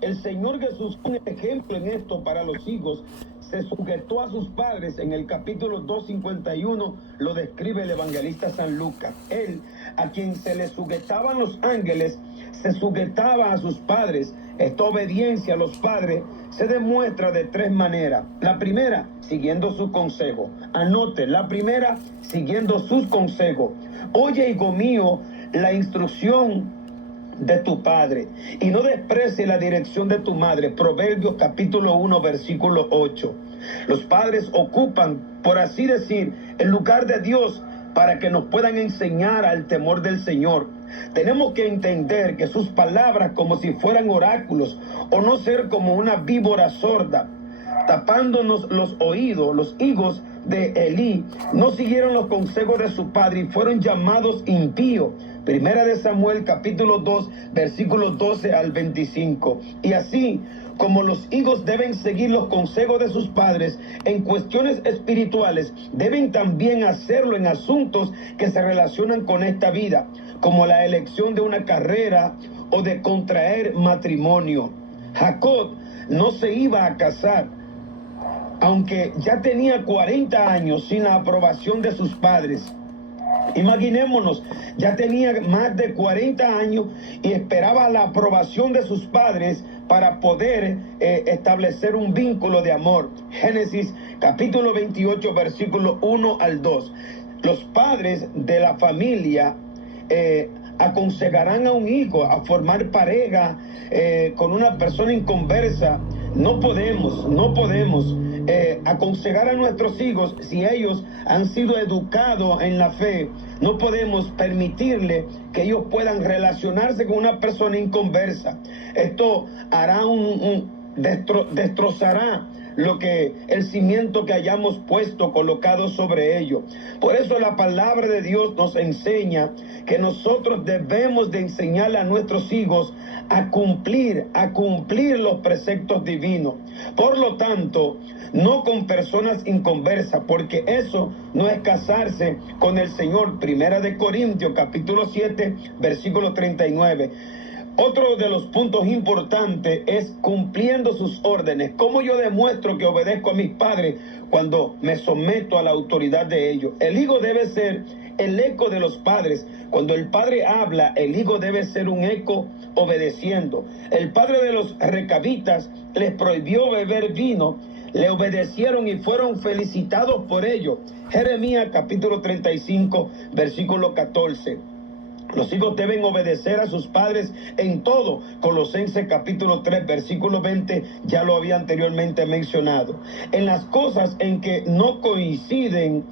El Señor Jesús, un ejemplo en esto para los hijos, se sujetó a sus padres. En el capítulo 2:51 lo describe el evangelista San Lucas. Él, a quien se le sujetaban los ángeles, se sujetaba a sus padres. Esta obediencia a los padres se demuestra de tres maneras. La primera, siguiendo su consejo. Anote, la primera, siguiendo sus consejos. Oye, hijo mío, la instrucción de tu padre, y no desprecie la dirección de tu madre. Proverbios capítulo 1, versículo 8. Los padres ocupan, por así decir, el lugar de Dios para que nos puedan enseñar al temor del Señor. Tenemos que entender que sus palabras, como si fueran oráculos, o no ser como una víbora sorda, tapándonos los oídos. Los hijos de Elí no siguieron los consejos de su padre y fueron llamados impíos. Primera de Samuel capítulo 2 versículos 12 al 25. Y así como los hijos deben seguir los consejos de sus padres en cuestiones espirituales, deben también hacerlo en asuntos que se relacionan con esta vida, como la elección de una carrera o de contraer matrimonio. Jacob no se iba a casar, aunque ya tenía 40 años, sin la aprobación de sus padres. Imaginémonos, ya tenía más de 40 años y esperaba la aprobación de sus padres para poder establecer un vínculo de amor. Génesis capítulo 28, versículo 1 al 2. Los padres de la familia aconsejarán a un hijo a formar pareja con una persona inconversa. No podemos aconsejar a nuestros hijos si ellos han sido educados en la fe. No podemos permitirle que ellos puedan relacionarse con una persona inconversa. Esto hará destrozará lo que el cimiento que hayamos puesto, colocado sobre ello. Por eso la palabra de Dios nos enseña que nosotros debemos de enseñarle a nuestros hijos a cumplir los preceptos divinos. Por lo tanto, no con personas inconversas, porque eso no es casarse con el Señor. Primera de Corintios capítulo 7 versículo 39. Otro de los puntos importantes es cumpliendo sus órdenes. ¿Cómo yo demuestro que obedezco a mis padres? Cuando me someto a la autoridad de ellos. El hijo debe ser el eco de los padres. Cuando el padre habla, el hijo debe ser un eco obedeciendo. El padre de los recabitas les prohibió beber vino. Le obedecieron y fueron felicitados por ello. Jeremías capítulo 35, versículo 14. Los hijos deben obedecer a sus padres en todo. Colosenses capítulo 3, versículo 20, ya lo había anteriormente mencionado. En las cosas en que no coinciden,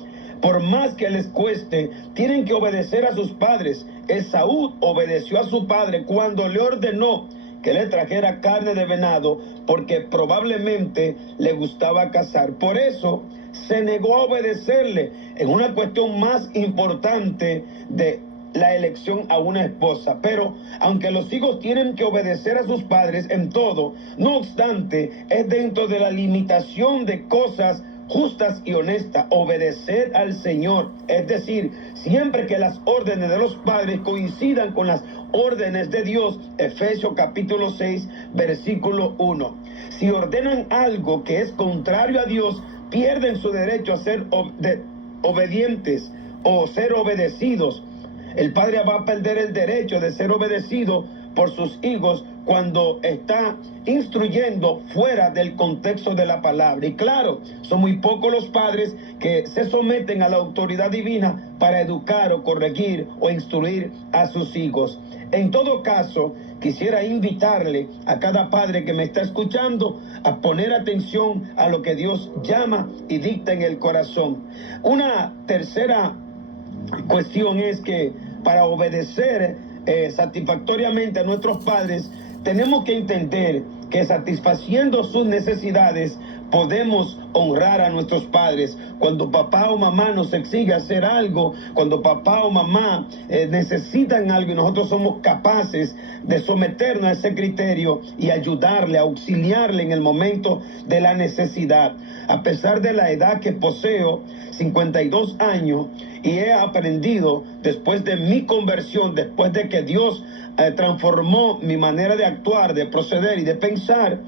por más que les cueste, tienen que obedecer a sus padres. Esaú obedeció a su padre cuando le ordenó que le trajera carne de venado, porque probablemente le gustaba cazar. Por eso se negó a obedecerle en una cuestión más importante de la elección a una esposa. Pero aunque los hijos tienen que obedecer a sus padres en todo, no obstante, es dentro de la limitación de cosas justas y honestas, obedecer al Señor. Es decir, siempre que las órdenes de los padres coincidan con las órdenes de Dios. Efesios capítulo 6, versículo 1. Si ordenan algo que es contrario a Dios, pierden su derecho a ser obedientes o ser obedecidos. El padre va a perder el derecho de ser obedecido por sus hijos cuando está instruyendo fuera del contexto de la palabra. Y claro, son muy pocos los padres que se someten a la autoridad divina para educar o corregir o instruir a sus hijos. En todo caso, quisiera invitarle a cada padre que me está escuchando a poner atención a lo que Dios llama y dicta en el corazón. Una tercera cuestión es que para obedecer satisfactoriamente a nuestros padres, tenemos que entender que satisfaciendo sus necesidades podemos honrar a nuestros padres. Cuando papá o mamá nos exige hacer algo, cuando papá o mamá necesitan algo y nosotros somos capaces de someternos a ese criterio y ayudarle, auxiliarle en el momento de la necesidad. A pesar de la edad que poseo, 52 años, y he aprendido después de mi conversión, después de que Dios transformó mi manera de actuar, de proceder y de pensar,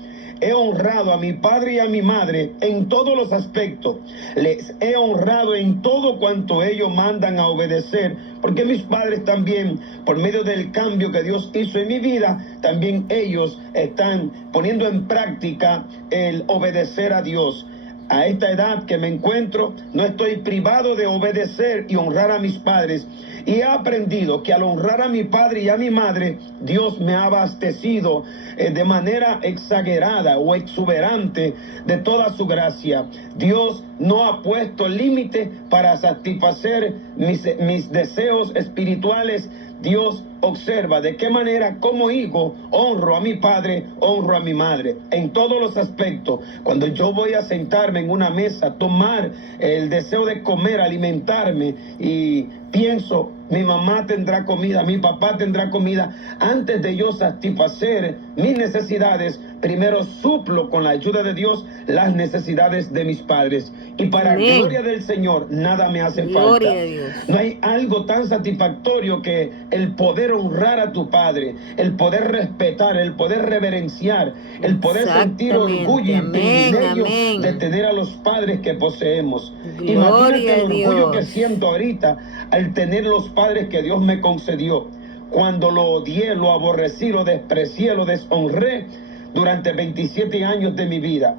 he honrado a mi padre y a mi madre en todos los aspectos. Les he honrado en todo cuanto ellos mandan a obedecer, porque mis padres también, por medio del cambio que Dios hizo en mi vida, también ellos están poniendo en práctica el obedecer a Dios. A esta edad que me encuentro, no estoy privado de obedecer y honrar a mis padres. Y he aprendido que al honrar a mi padre y a mi madre, Dios me ha abastecido de manera exagerada o exuberante de toda su gracia. Dios no ha puesto límite para satisfacer mis deseos espirituales. Dios observa de qué manera como hijo honro a mi padre, honro a mi madre, en todos los aspectos. Cuando yo voy a sentarme en una mesa, tomar el deseo de comer, alimentarme, y pienso, mi mamá tendrá comida, mi papá tendrá comida, antes de yo satisfacer mis necesidades, primero suplo con la ayuda de Dios las necesidades de mis padres. Y para Amén. gloria del Señor, nada me hace Gloria falta. a Dios. No hay algo tan satisfactorio que el poder honrar a tu padre, el poder respetar, el poder reverenciar, el poder sentir orgullo y Amén, privilegio amén. de tener a los padres que poseemos. Gloria Imagínate el a orgullo que Dios. siento ahorita al tener los padres que Dios me concedió. Cuando lo odié, lo aborrecí, lo desprecié, lo deshonré durante 27 años de mi vida.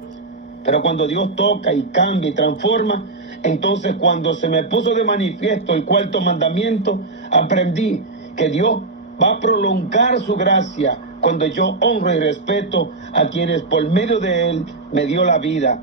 Pero cuando Dios toca y cambia y transforma, entonces cuando se me puso de manifiesto el cuarto mandamiento, aprendí que Dios va a prolongar su gracia cuando yo honro y respeto a quienes por medio de Él me dio la vida.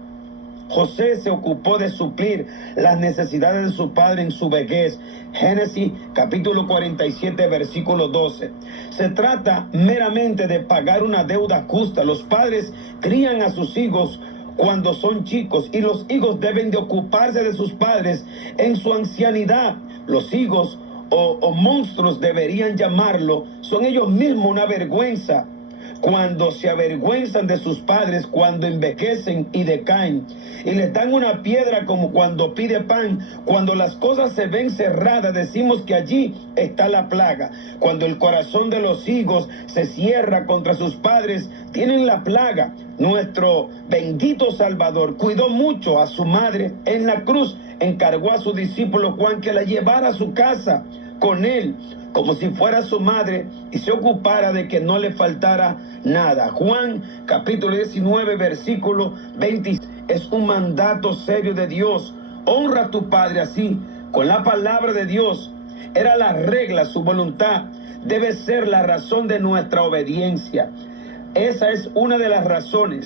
José se ocupó de suplir las necesidades de su padre en su vejez. Génesis capítulo 47, versículo 12. Se trata meramente de pagar una deuda justa. Los padres crían a sus hijos cuando son chicos y los hijos deben de ocuparse de sus padres en su ancianidad. Los hijos o monstruos deberían llamarlo, son ellos mismos una vergüenza. Cuando se avergüenzan de sus padres, cuando envejecen y decaen, y les dan una piedra como cuando pide pan, cuando las cosas se ven cerradas, decimos que allí está la plaga. Cuando el corazón de los hijos se cierra contra sus padres, tienen la plaga. Nuestro bendito Salvador cuidó mucho a su madre en la cruz, encargó a su discípulo Juan que la llevara a su casa con él, como si fuera su madre, y se ocupara de que no le faltara nada. Juan capítulo 19, versículo 20. Es un mandato serio de Dios. Honra a tu padre así, con la palabra de Dios. Era la regla, su voluntad debe ser la razón de nuestra obediencia. Esa es una de las razones